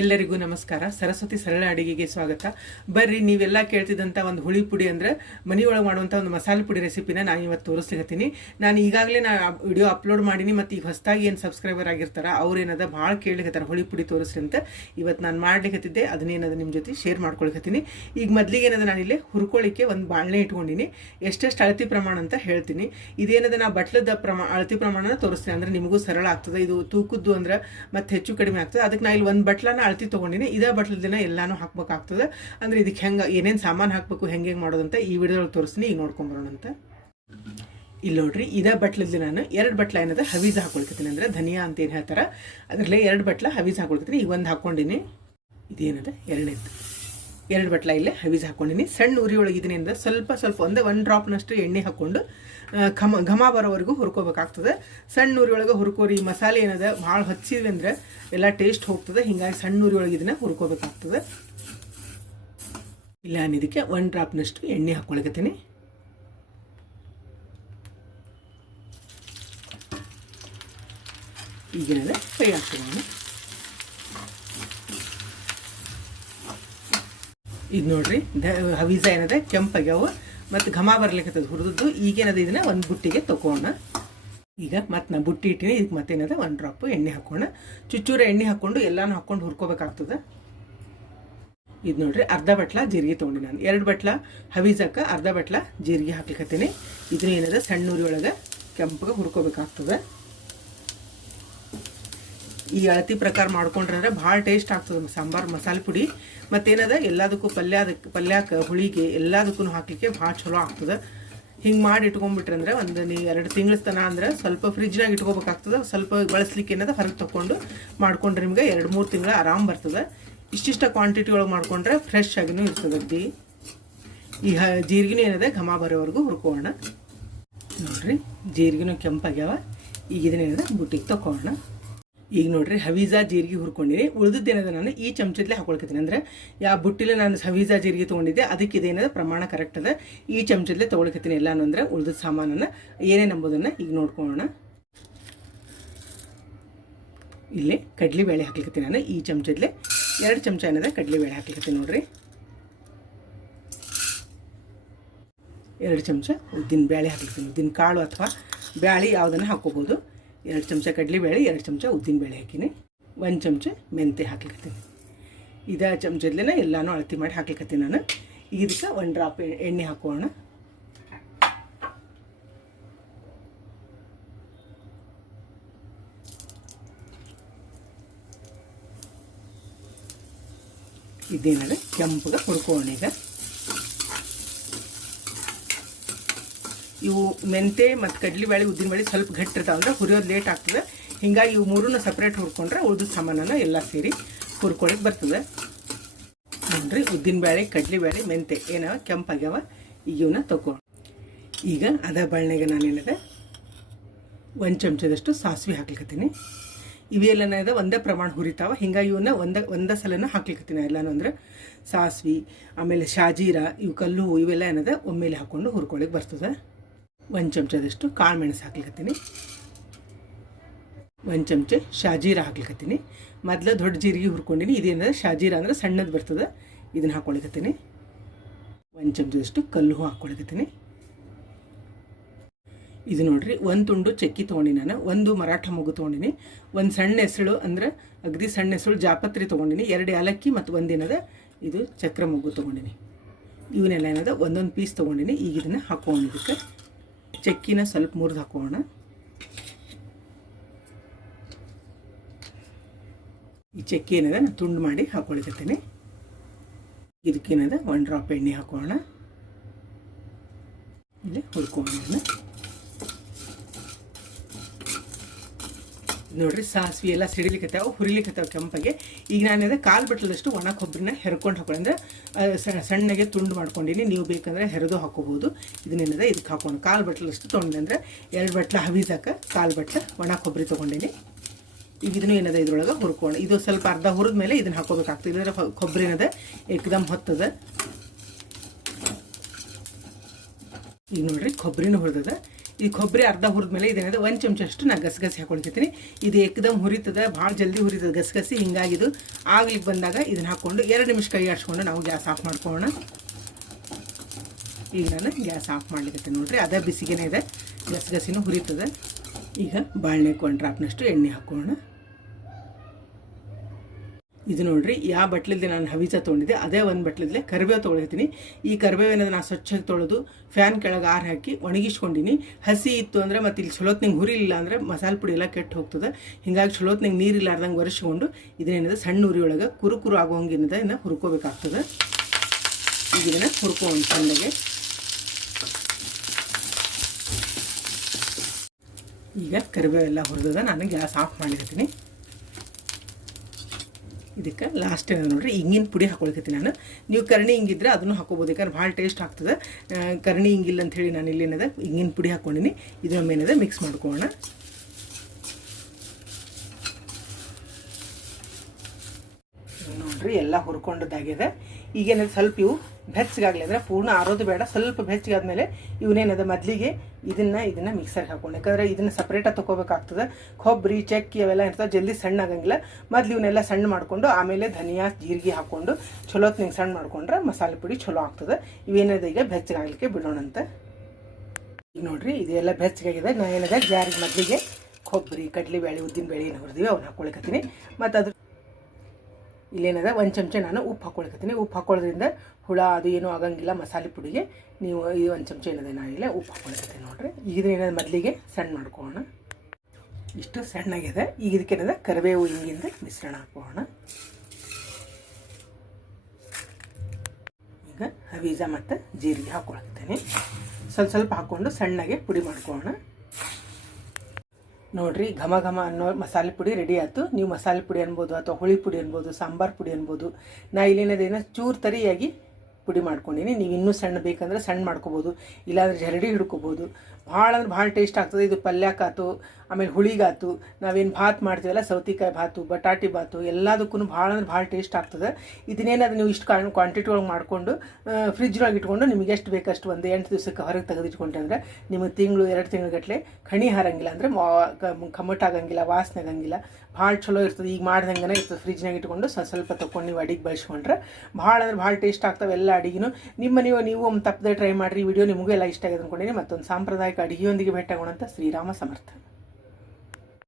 ಎಲ್ಲರಿಗೂ ನಮಸ್ಕಾರ. ಸರಸ್ವತಿ ಸರಳ ಅಡಿಗೆಗೆ ಸ್ವಾಗತ. ಬರ್ರಿ, ನೀವೆಲ್ಲ ಕೇಳ್ತಿದ್ದಂಥ ಒಂದು ಹುಳಿ ಪುಡಿ ಅಂದ್ರೆ ಮನೆಯೊಳಗೆ ಮಾಡುವಂಥ ಒಂದು ಮಸಾಲೆ ಪುಡಿ ರೆಸಿಪಿನ ನಾನು ಇವತ್ತು ತೋರಿಸ್ಲಿಕತ್ತೀನಿ. ನಾನು ಈಗಾಗಲೇ ವಿಡಿಯೋ ಅಪ್ಲೋಡ್ ಮಾಡೀನಿ. ಮತ್ತು ಈಗ ಹೊಸದಾಗಿ ಏನು ಸಬ್ಸ್ಕ್ರೈಬರ್ ಆಗಿರ್ತಾರ ಅವ್ರೇನದ ಭಾಳ ಕೇಳಲಿಕತ್ತಾರ ಹುಳಿ ಪುಡಿ ತೋರಿಸ್ರಿ ಅಂತ. ಇವತ್ತು ನಾನು ಮಾಡ್ಲಿಕತ್ತಿದ್ದೆ, ಅದನ್ನೇನದ ನಿಮ್ಮ ಜೊತೆ ಶೇರ್ ಮಾಡ್ಕೊಳ್ಕತ್ತೀನಿ. ಈಗ ಮೊದಲಿಗೆ ಏನದ ನಾನಿಲ್ಲಿ ಹುರ್ಕೊಳ್ಳಿಕ್ಕೆ ಒಂದು ಬಾಣಲೆ ಇಟ್ಕೊಂಡಿನಿ. ಎಷ್ಟೆಷ್ಟು ಅಳತಿ ಪ್ರಮಾಣ ಅಂತ ಹೇಳ್ತೀನಿ. ಇದೇನದ ನಾ ಬಟ್ಲದ ಅಳತಿ ಪ್ರಮಾಣನ ತೋರಿಸ್ತೀನಿ, ಅಂದ್ರೆ ನಿಮಗೂ ಸರಳ ಆಗ್ತದೆ. ಇದು ತೂಕದ್ದು ಅಂದ್ರೆ ಮತ್ತೆ ಹೆಚ್ಚು ಕಡಿಮೆ ಆಗ್ತದೆ. ಅದಕ್ಕೆ ನಾ ಇಲ್ಲಿ ಒಂದು ಬಟ್ಲನ ಅಳತಿ ತೊಗೊಂಡಿನಿ. ಇದೇ ಬಟ್ಲದಿನ ಎಲ್ಲಾನು ಹಾಕ್ಬೇಕಾಗ್ತದೆ. ಅಂದ್ರೆ ಇದಕ್ಕೆ ಹೆಂಗೆ ಏನೇನು ಸಾಮಾನು ಹಾಕಬೇಕು, ಹೆಂಗೆ ಮಾಡೋದಂತ ಈ ವಿಡಿಯೋದಲ್ಲಿ ತೋರಿಸ್ತೀನಿ. ಈಗ ನೋಡ್ಕೊಂಬರೋಣ ಅಂತ. ಇಲ್ಲಿ ನೋಡ್ರಿ, ಇದೇ ಬಟ್ಲಲ್ಲಿ ನಾನು 2 ಬಟ್ಲ ಏನದ ಹವೀಜ ಹಾಕೊಳ್ಕತ್ತೀನಿ. ಅಂದ್ರೆ ಧನಿಯಾ ಅಂತ ಏನು ಹೇಳ್ತಾರೆ, ಅದರಲ್ಲೇ 2 ಬಟ್ಲ ಹವೀಜ ಹಾಕೊಳ್ಕತ್ತೀನಿ. ಈಗ ಒಂದು ಹಾಕ್ಕೊಂಡಿನಿ. ಇದೇನದ 2 ಬಟ್ಲ ಇಲ್ಲೇ ಹವೀಜ ಹಾಕ್ಕೊಂಡಿನಿ. ಸಣ್ಣ ಉರಿ ಒಳಗೆ ಇದರಿಂದ ಸ್ವಲ್ಪ ಒಂದು ಡ್ರಾಪ್ನಷ್ಟು ಎಣ್ಣೆ ಹಾಕ್ಕೊಂಡು ಘಮ ಬರೋವರೆಗೂ ಹುರ್ಕೋಬೇಕಾಗ್ತದೆ. ಸಣ್ಣ ಉರಿ ಒಳಗೆ ಹುರ್ಕೋರಿ. ಮಸಾಲೆ ಏನದ ಭಾಳ ಹಚ್ಚಿದ್ವಿ ಅಂದ್ರೆ ಎಲ್ಲ ಟೇಸ್ಟ್ ಹೋಗ್ತದೆ. ಹಿಂಗಾಗಿ ಸಣ್ಣ ಉರಿ ಒಳಗೆ ಇದನ್ನ ಹುರ್ಕೋಬೇಕಾಗ್ತದೆ. ಇಲ್ಲ ನಾನು ಇದಕ್ಕೆ 1 ಡ್ರಾಪ್ನಷ್ಟು ಎಣ್ಣೆ ಹಾಕ್ಕೊಳಕತ್ತೀನಿ. ಈಗೇನದ ಫ್ರೈ ಹಾಕ್ತೀನಿ. ಇದು ನೋಡ್ರಿ, ಹವೀಜ ಏನದ ಕೆಂಪಾಗ್ಯಾವ ಮತ್ತು ಘಮ ಬರ್ಲಿಕ್ಕತ್ತದ ಹುರಿದದ್ದು. ಈಗೇನದ ಇದನ್ನ ಒಂದು ಬುಟ್ಟಿಗೆ ತಗೋಣ. ಈಗ ಮತ್ತೆ ನಾ ಬುಟ್ಟಿ ಇಟ್ಟಿನಿ. ಇದಕ್ಕೆ ಮತ್ತೇನದ 1 ಡ್ರಾಪ್ ಎಣ್ಣೆ ಹಾಕೋಣ. ಚುಚ್ಚೂರ ಎಣ್ಣೆ ಹಾಕ್ಕೊಂಡು ಎಲ್ಲಾನು ಹಾಕ್ಕೊಂಡು ಹುರ್ಕೋಬೇಕಾಗ್ತದೆ. ಇದು ನೋಡ್ರಿ, ಅರ್ಧ ಬಟ್ಲ ಜೀರಿಗೆ ತೊಗೊಂಡು ನಾನು 2 ಬಟ್ಲ ಹವೀಜಕ್ಕೆ ಅರ್ಧ ಬಟ್ಲ ಜೀರಿಗೆ ಹಾಕ್ಲಿಕ್ಕತ್ತೀನಿ. ಇದನ್ನ ಏನದ ಸಣ್ಣ ಉರಿ ಒಳಗೆ ಕೆಂಪಗೆ ಹುರ್ಕೋಬೇಕಾಗ್ತದೆ. ಈ ಅಳತಿ ಪ್ರಕಾರ ಮಾಡ್ಕೊಂಡ್ರೆ ಭಾಳ ಟೇಸ್ಟ್ ಆಗ್ತದೆ ಸಾಂಬಾರು ಮಸಾಲೆ ಪುಡಿ. ಮತ್ತೇನದ ಎಲ್ಲದಕ್ಕೂ ಪಲ್ಯಕ್ಕೆ ಹುಳಿಗೆ ಎಲ್ಲದಕ್ಕೂ ಹಾಕಲಿಕ್ಕೆ ಭಾಳ ಚಲೋ ಆಗ್ತದೆ. ಹಿಂಗೆ ಮಾಡಿ ಇಟ್ಕೊಂಡ್ಬಿಟ್ರೆ ಅಂದ್ರೆ ಒಂದು 2 ತಿಂಗಳ ತನ ಅಂದ್ರೆ ಸ್ವಲ್ಪ ಫ್ರಿಜ್ನಾಗ ಇಟ್ಕೋಬೇಕಾಗ್ತದೆ. ಸ್ವಲ್ಪ ಬಳಸ್ಲಿಕ್ಕೆ ಏನದ ಹೊರಗೆ ತೊಗೊಂಡು ಮಾಡ್ಕೊಂಡ್ರೆ ನಿಮ್ಗೆ 2-3 ತಿಂಗಳ ಆರಾಮ್ ಬರ್ತದೆ. ಇಷ್ಟಿಷ್ಟ ಕ್ವಾಂಟಿಟಿ ಒಳಗೆ ಮಾಡ್ಕೊಂಡ್ರೆ ಫ್ರೆಶ್ ಆಗಿನೂ ಇರ್ತದೆ ಅಗ್ದಿ. ಈ ಜೀರಿಗೆನೂ ಏನದ ಘಮ ಬರೋವರೆಗೂ ಹುರ್ಕೋಣ. ನೋಡ್ರಿ, ಜೀರಿಗೆನೂ ಕೆಂಪಾಗ್ಯಾವ. ಈಗ ಇದನ್ನೇನದ ಬುಟ್ಟಿಗೆ ತಗೋಣ. ಈಗ ನೋಡ್ರಿ, ಹವೀಜ ಜೀರಿಗೆ ಹುರ್ಕೊಂಡಿನಿ. ಉಳಿದದ್ದೇನದ ನಾನು ಈ ಚಮಚದಲ್ಲೇ ಹಾಕೊಳ್ಕತ್ತೀನಿ. ಅಂದ್ರೆ ಯಾವ ಬುಟ್ಟಿಲೆ ನಾನು ಹವೀಜ ಜೀರಿಗೆ ತೊಗೊಂಡಿದ್ದೆ ಅದಕ್ಕೆ ಇದೇನದ ಪ್ರಮಾಣ ಕರೆಕ್ಟ್ ಅದ. ಈ ಚಮಚದಲ್ಲೇ ತೊಗೊಳ್ಕತ್ತೀನಿ ಎಲ್ಲಾನು. ಅಂದ್ರೆ ಉಳಿದ ಸಾಮಾನನ್ನು ಏನೇನು ಎಂಬುದನ್ನು ಈಗ ನೋಡ್ಕೊಳ್ಳೋಣ. ಇಲ್ಲಿ ಕಡ್ಲಿಬೇಳೆ ಹಾಕ್ಲಿಕತ್ತೀನಿ ನಾನು. ಈ ಚಮಚದಲ್ಲೇ 2 ಚಮಚ ಏನದ ಕಡ್ಲಿಬೇಳೆ ಹಾಕ್ಲಿಕತ್ತೀನಿ ನೋಡ್ರಿ. 2 ಚಮಚ ಉದ್ದಿನ ಬೇಳೆ ಹಾಕ್ಲಿಕತ್ತೀನಿ. ಉದ್ದಿನ ಕಾಳು ಅಥವಾ ಬ್ಯಾಳಿ ಯಾವುದನ್ನು ಹಾಕೋಬೋದು. 2 ಚಮಚ ಕಡಲೆಬೇಳೆ, 2 ಚಮಚ ಉದ್ದಿನಬೇಳೆ ಹಾಕಿನಿ. 1 ಚಮಚ ಮೆಂತೆ ಹಾಕ್ಲಿಕತ್ತೀನಿ. ಇದೇ ಚಮಚದಲ್ಲೇ ಎಲ್ಲಾನು ಅಳತಿ ಮಾಡಿ ಹಾಕ್ಲಿಕತ್ತೀನಿ ನಾನು. ಇದಕ್ಕೆ 1 ಡ್ರಾಪ್ ಎಣ್ಣೆ ಹಾಕೋಣ. ಇದೇನದ ಕೆಂಪಗೆ ಹುರ್ಕೋಣ. ಈಗ ಇವು ಮೆಂತೆ ಮತ್ತು ಕಡ್ಲಿಬೇಳೆ ಉದ್ದಿನಬೇಳೆ ಸ್ವಲ್ಪ ಗಟ್ಟಿರ್ತಾವೆ, ಅಂದ್ರೆ ಹುರಿಯೋದು ಲೇಟ್ ಆಗ್ತದೆ. ಹಿಂಗಾಗಿ ಇವು 3 ಸಪ್ರೇಟ್ ಹುರ್ಕೊಂಡ್ರೆ ಉಳಿದ ಸಾಮಾನನ್ನು ಎಲ್ಲ ಸೇರಿ ಹುರ್ಕೊಳಕ್ಕೆ ಬರ್ತದೆ. ನೋಡ್ರಿ, ಉದ್ದಿನಬೇಳೆ, ಕಡ್ಲಿಬೇಳೆ, ಮೆಂತೆ ಏನವ ಕೆಂಪಾಗ್ಯಾವ. ಈಗ ಇವನ್ನ ತಗೋ. ಈಗ ಅದ ಬಾಳ್ನೆಗೆ ನಾನೇನದ 1 ಚಮಚದಷ್ಟು ಸಾಸಿವೆ ಹಾಕ್ಲಿಕತ್ತೀನಿ. ಇವೆಲ್ಲನದ ಒಂದೇ ಪ್ರಮಾಣ ಹುರಿತಾವ. ಹಿಂಗಾಗಿ ಇವನ್ನ ಒಂದೇ ಸಲನ ಹಾಕ್ಲಿಕತ್ತೀನಿ ಎಲ್ಲಾನು. ಅಂದ್ರೆ ಸಾಸಿವೆ, ಆಮೇಲೆ ಶಾಜೀರ, ಇವು ಕಲ್ಲು ಇವೆಲ್ಲ ಏನದ ಒಮ್ಮೆಲೆ ಹಾಕ್ಕೊಂಡು ಹುರ್ಕೊಳಕ್ಕೆ ಬರ್ತದೆ. 1 ಚಮಚದಷ್ಟು ಕಾಳು ಮೆಣಸು ಹಾಕ್ಲಿಕತ್ತೀನಿ. 1 ಚಮಚ ಶಾಜೀರ ಹಾಕ್ಲಿಕತ್ತೀನಿ. ಮೊದಲು ದೊಡ್ಡ ಜೀರಿಗೆ ಹುರ್ಕೊಂಡಿನಿ. ಇದೇನದ ಶಾಜೀರ ಅಂದ್ರೆ ಸಣ್ಣದು ಬರ್ತದೆ. ಇದನ್ನು ಹಾಕ್ಕೊಳಕತ್ತೀನಿ. 1 ಚಮಚದಷ್ಟು ಕಲ್ಲು ಹಾಕ್ಕೊಳಕತ್ತೀನಿ. ಇದು ನೋಡ್ರಿ, 1 ತುಂಡು ಚಕ್ಕಿ ತೊಗೊಂಡಿನಿ ನಾನು. 1 ಮರಾಠ ಮೊಗ್ಗು ತೊಗೊಂಡಿನಿ. 1 ಸಣ್ಣ ಹೆಸಳು ಅಂದ್ರೆ ಅಗದಿ ಸಣ್ಣ ಹೆಸಳು ಜಾಪತ್ರಿ ತೊಗೊಂಡಿನಿ. 2 ಏಲಕ್ಕಿ ಮತ್ತು 1 ಏನದ ಇದು ಚಕ್ರ ಮೊಗ್ಗು ತೊಗೊಂಡಿನಿ. ಇವನ್ನೆಲ್ಲ ಏನದ ಒಂದೊಂದು ಪೀಸ್ ತೊಗೊಂಡಿನಿ. ಈಗ ಇದನ್ನು ಹಾಕೋಣದಕ್ಕೆ ಚಕ್ಕಿನ ಸ್ವಲ್ಪ ಮುರಿದು ಹಾಕೋಣ. ಈ ಚಕ್ಕಿ ಏನದ ನಾನು ತುಂಡು ಮಾಡಿ ಹಾಕೊಳಿಕತ್ತೀನಿ. ಇದಕ್ಕೇನದ 1 ಡ್ರಾಪ್ ಎಣ್ಣೆ ಹಾಕೋಣ. ಇಲ್ಲಿ ಹುರ್ಕೋಣ. ನೋಡ್ರಿ, ಸಾಸಿವೆ ಎಲ್ಲ ಸಿಡಿಲಿಕತ್ತಾವ, ಹುರಿಲಿಕತ್ತಾವ ಕೆಂಪಗೆ. ಈಗ ನಾನೇದ 1/4 ಬಟ್ಲದಷ್ಟು ಒಣ ಕೊಬ್ಬರಿನ ಹೆರ್ಕೊಂಡು ಹಾಕೊಳ್ಳಿ. ಅಂದರೆ ಸಣ್ಣಗೆ ತುಂಡು ಮಾಡ್ಕೊಂಡಿನಿ. ನೀವು ಬೇಕಂದ್ರೆ ಹೆರೆದು ಹಾಕೋಬೋದು. ಇದನ್ನೇನದ ಇದಕ್ಕೆ ಹಾಕೋಣ. 1/4 ಬಟ್ಲದಷ್ಟು ತೊಗೊಂಡು ಅಂದರೆ 2 ಬಟ್ಲ ಹವೀಜಕ್ಕೆ 1/4 ಬಟ್ಲ ಒಣ ಕೊಬ್ಬರಿ ತೊಗೊಂಡಿನಿ. ಈಗ ಇದನ್ನು ಏನದ ಇದ್ರೊಳಗೆ ಹುರ್ಕೋಣ. ಇದು ಸ್ವಲ್ಪ ಅರ್ಧ ಹುರಿದ ಮೇಲೆ ಇದನ್ನು ಹಾಕೋಬೇಕಾಗ್ತದೆ. ಇಲ್ಲಂದ್ರೆ ಕೊಬ್ಬರಿ ಏನದ ಏಕದಮ್ ಹೊತ್ತದ. ಈಗ ನೋಡಿರಿ ಕೊಬ್ಬರಿನೂ ಹುರಿದದ. ಈ ಕೊಬ್ಬರಿ ಅರ್ಧ ಹುರಿದ್ಮೇಲೆ ಇದೇನದ 1 ಚಮಚಷ್ಟು ನಾನು ಗಸಗಸೆ ಹಾಕೊಳ್ತಿದ್ದೀನಿ. ಇದು ಏಕದಮ್ ಹುರಿತದ, ಭಾಳ ಜಲ್ದಿ ಹುರಿತದ ಗಸಗಸಿ. ಹಿಂಗಾಗಿ ಇದು ಆಗ್ಲಿಕ್ಕೆ ಬಂದಾಗ ಇದನ್ನು ಹಾಕ್ಕೊಂಡು 2 ನಿಮಿಷ ಕೈ ಆಡಿಸ್ಕೊಂಡು ನಾವು ಗ್ಯಾಸ್ ಆಫ್ ಮಾಡ್ಕೊಳ್ಳೋಣ. ಈಗ ನಾನು ಗ್ಯಾಸ್ ಆಫ್ ಮಾಡ್ಲಿಕ್ಕೆ ನೋಡಿರಿ, ಅದೇ ಬಿಸಿಗೆನೇ ಇದೆ, ಗಸಗಸಿನೂ ಹುರಿತದ. ಈಗ ಬಾಳ್ನೆಕ್ಕೆ 1 ಡ್ರಾಪ್ನಷ್ಟು ಎಣ್ಣೆ ಹಾಕ್ಕೊಳ್ಳೋಣ. ಇದು ನೋಡಿರಿ, ಯಾವ ಬಟ್ಲಿದ್ದೆ ನಾನು ಹವಿಜ ತೊಗೊಂಡಿದ್ದೆ ಅದೇ ಒಂದು ಬಟ್ಲಿದ್ಲೆ ಕರಿಬೇವು ತೊಗೊಳ್ತೀನಿ. ಈ ಕರಿಬೇವು ನಾನು ಸ್ವಚ್ಛವಾಗಿ ತೊಳೆದು ಫ್ಯಾನ್ ಕೆಳಗೆ ಆರು ಹಾಕಿ ಒಣಗಿಸ್ಕೊಂಡಿನಿ. ಹಸಿ ಇತ್ತು ಅಂದರೆ ಮತ್ತು ಇಲ್ಲಿ ಚಲೋತ್ನಿಂಗೆ ಹುರಿಲಿಲ್ಲ ಅಂದರೆ ಮಸಾಲೆ ಪುಡಿ ಎಲ್ಲ ಕೆಟ್ಟು ಹೋಗ್ತದೆ. ಹಿಂಗಾಗಿ ಚಲೋತ್ನಿಂಗೆ ನೀರಿಲ್ಲಾರ್ದಂಗೆ ಒರೆಸ್ಕೊಂಡು ಇದನ್ನೇನಿದೆ ಸಣ್ಣ ಉರಿ ಒಳಗೆ ಕುರು ಆಗೋಂಗೇನಿದೆ ಇದನ್ನು ಹುರ್ಕೋಬೇಕಾಗ್ತದೆ. ಈಗ ಇದನ್ನು ಹುರ್ಕೊಂಡು ಸಣ್ಣಗೆ. ಈಗ ಕರಿಬೇವೆಲ್ಲ ಹುರಿದ ನಾನು ಗ್ಯಾಸ್ ಆಫ್ ಮಾಡಿರ್ತೀನಿ. ಇದಕ್ಕೆ ಲಾಸ್ಟ್ ಏನದು ನೋಡಿರಿ, ಹಿಂಗಿನ ಪುಡಿ ಹಾಕೊಳ್ತೀನಿ ನಾನು. ನೀವು ಕರ್ಣಿ ಹಿಂಗಿದ್ರೆ ಅದನ್ನು ಹಾಕೋಬೋದು, ಯಾಕಂದ್ರೆ ಭಾಳ ಟೇಸ್ಟ್ ಆಗ್ತದೆ. ಕರ್ಣಿ ಹಿಂಗಿಲ್ಲ ಅಂಥೇಳಿ ನಾನು ಇಲ್ಲೇನದ ಹಿಂಗಿನ ಪುಡಿ ಹಾಕ್ಕೊಂಡಿನಿ. ಇದರ ಮೇನದ ಮಿಕ್ಸ್ ಮಾಡ್ಕೊಳ್ಳೋಣ. ನೋಡಿರಿ ಎಲ್ಲ ಹುರ್ಕೊಂಡದ್ದಾಗಿದೆ. ಈಗೇನದು ಸ್ವಲ್ಪ ಇವು ಬೆಚ್ಚಗಾಗಲಿ, ಅಂದರೆ ಪೂರ್ಣ ಆರೋದು ಬೇಡ, ಸ್ವಲ್ಪ ಬೆಚ್ಚಗಾದ್ಮೇಲೆ ಇವನೇನದ ಮೊದಲಿಗೆ ಇದನ್ನು ಮಿಕ್ಸರ್ಗೆ ಹಾಕೊಂಡು, ಯಾಕಂದರೆ ಇದನ್ನು ಸಪ್ರೇಟಾಗಿ ತೊಗೋಬೇಕಾಗ್ತದೆ. ಕೊಬ್ಬರಿ ಚಕ್ಕಿ ಅವೆಲ್ಲ ಇರ್ತದೆ, ಜಲ್ದಿ ಸಣ್ಣ ಆಗಂಗಿಲ್ಲ. ಮೊದಲು ಇವನ್ನೆಲ್ಲ ಸಣ್ಣ ಮಾಡಿಕೊಂಡು ಆಮೇಲೆ ಧನಿಯಾ ಜೀರಿಗೆ ಹಾಕ್ಕೊಂಡು ಚಲೋತ್ನಿಂಗೆ ಸಣ್ಣ ಮಾಡ್ಕೊಂಡ್ರೆ ಮಸಾಲೆ ಪುಡಿ ಚಲೋ ಆಗ್ತದೆ. ಇವೇನದ ಈಗ ಬೆಚ್ಚಗಾಗಲಿಕ್ಕೆ ಬಿಡೋಣಂತ. ಈಗ ನೋಡಿರಿ ಇದೆಲ್ಲ ಬೆಚ್ಚಗಾಗಿದೆ. ನಾನು ಏನದ ಜಾರಿಗೆ ಮೊದಲಿಗೆ ಕೊಬ್ಬರಿ, ಕಡಲೆಬೇಳೆ, ಉದ್ದಿನಬೇಳೆ ಏನು ಹುರಿದೀವಿ ಅವ್ನು ಹಾಕ್ಕೊಳಕತ್ತೀನಿ. ಮತ್ತು ಅದ್ರ ಇಲ್ಲೇನದ 1 ಚಮಚ ನಾನು ಉಪ್ಪು ಹಾಕ್ಕೊಳ್ಕತ್ತೀನಿ. ಉಪ್ಪು ಹಾಕೊಳ್ಳೋದ್ರಿಂದ ಹುಳ ಅದು ಏನೂ ಆಗಂಗಿಲ್ಲ ಮಸಾಲೆ ಪುಡಿಗೆ. ನೀವು ಈ 1 ಚಮಚ ಏನದ ನಾನಿಲ್ಲ ಉಪ್ಪು ಹಾಕ್ಕೊಳ್ಕತ್ತೀನಿ ನೋಡಿರಿ. ಈಗ ಏನದ ಮೊದಲಿಗೆ ಸಣ್ಣ ಮಾಡ್ಕೊಳ್ಳೋಣ. ಇಷ್ಟು ಸಣ್ಣಗಿದೆ. ಈಗ ಇದಕ್ಕೇನದ ಕರಿಬೇವು ಹಿಂಗಿಂದ ಮಿಶ್ರಣ ಹಾಕೋಣ. ಈಗ ಹವೀಜ ಮತ್ತು ಜೀರಿಗೆ ಹಾಕ್ಕೊಳ್ಕತ್ತೀನಿ. ಸ್ವಲ್ಪ ಹಾಕ್ಕೊಂಡು ಸಣ್ಣಗೆ ಪುಡಿ ಮಾಡ್ಕೊಳ್ಳೋಣ. ನೋಡಿರಿ, ಘಮ ಘಮ ಅನ್ನೋ ಮಸಾಲೆ ಪುಡಿ ರೆಡಿ ಆಯಿತು. ನೀವು ಮಸಾಲೆ ಪುಡಿ ಅನ್ಬೋದು ಅಥವಾ ಹುಳಿ ಪುಡಿ ಅನ್ಬೋದು, ಸಾಂಬಾರು ಪುಡಿ ಅನ್ಬೋದು. ನಾ ಇಲ್ಲೇನದೇನೋ ಚೂರು ತರಿಯಾಗಿ ಪುಡಿ ಮಾಡ್ಕೊಂಡಿನಿ. ನೀವು ಇನ್ನೂ ಸಣ್ಣ ಬೇಕಂದ್ರೆ ಸಣ್ಣ ಮಾಡ್ಕೋಬೋದು, ಇಲ್ಲಾಂದ್ರೆ ಜರಡಿ ಹಿಡ್ಕೋಬೋದು. ಭಾಳ ಅಂದ್ರೆ ಭಾಳ ಟೇಸ್ಟ್ ಆಗ್ತದೆ. ಇದು ಪಲ್ಯಕ್ಕಾತು, ಆಮೇಲೆ ಹುಳಿಗಾತು, ನಾವೇನು ಭಾತ್ ಮಾಡ್ತೀವಲ್ಲ ಸೌತಿಕಾಯಿ ಭಾತು, ಬಟಾಟಿ ಭಾತು, ಎಲ್ಲದಕ್ಕೂ ಭಾಳ ಅಂದ್ರೆ ಭಾಳ ಟೇಸ್ಟ್ ಆಗ್ತದೆ. ಇದನ್ನೇನಾದ್ರು ನೀವು ಇಷ್ಟು ಕ್ವಾಂಟಿಟಿ ಒಳಗೆ ಮಾಡಿಕೊಂಡು ಫ್ರಿಜ್ನೊಳಗೆ ಇಟ್ಕೊಂಡು ನಿಮಗೆ ಎಷ್ಟು ಬೇಕಷ್ಟು ಒಂದು 8 ದಿವಸಕ್ಕೆ ಹೊರಗೆ ತೆಗೆದಿಟ್ಕೊಂಡ್ರೆ ಅಂದರೆ ನಿಮಗೆ ತಿಂಗಳು 2 ತಿಂಗಳಗಟ್ಟಲೆ ಕಣಿ ಹಾರಂಗಿಲ್ಲ, ಅಂದರೆ ಕಮ್ಮಟ್ ಆಗಂಗಿಲ್ಲ, ವಾಸನೆ ಆಗಂಗಿಲ್ಲ, ಭಾಳ ಚಲೋ ಇರ್ತದೆ. ಈಗ ಮಾಡ್ದಂಗೆ ಇರ್ತದೆ. ಫ್ರಿಜ್ನಾಗ ಇಟ್ಕೊಂಡು ಸ್ವಲ್ಪ ತೊಗೊಂಡು ನೀವು ಅಡಿಗೆ ಬಳಸ್ಕೊಂಡ್ರೆ ಭಾಳ ಅಂದ್ರೆ ಭಾಳ ಟೇಸ್ಟ್ ಆಗ್ತವೆ ಎಲ್ಲ ಅಡಿಗೆನೂ. ನೀವು ತಪ್ಪದೆ ಟ್ರೈ ಮಾಡಿರಿ. ವಿಡಿಯೋ ನಿಮಗೂ ಎಲ್ಲ ಇಷ್ಟ ಆಗಿದೆ ಅಂದ್ಕೊಂಡಿನಿ. ಮತ್ತೊಂದು ಸಾಂಪ್ರದಾಯಿಕ ಅಡುಗೆಯೊಂದಿಗೆ ಭೇಟಿಯಾಗೋಣ ಅಂತ. ಶ್ರೀರಾಮ ಸಮರ್ಥ.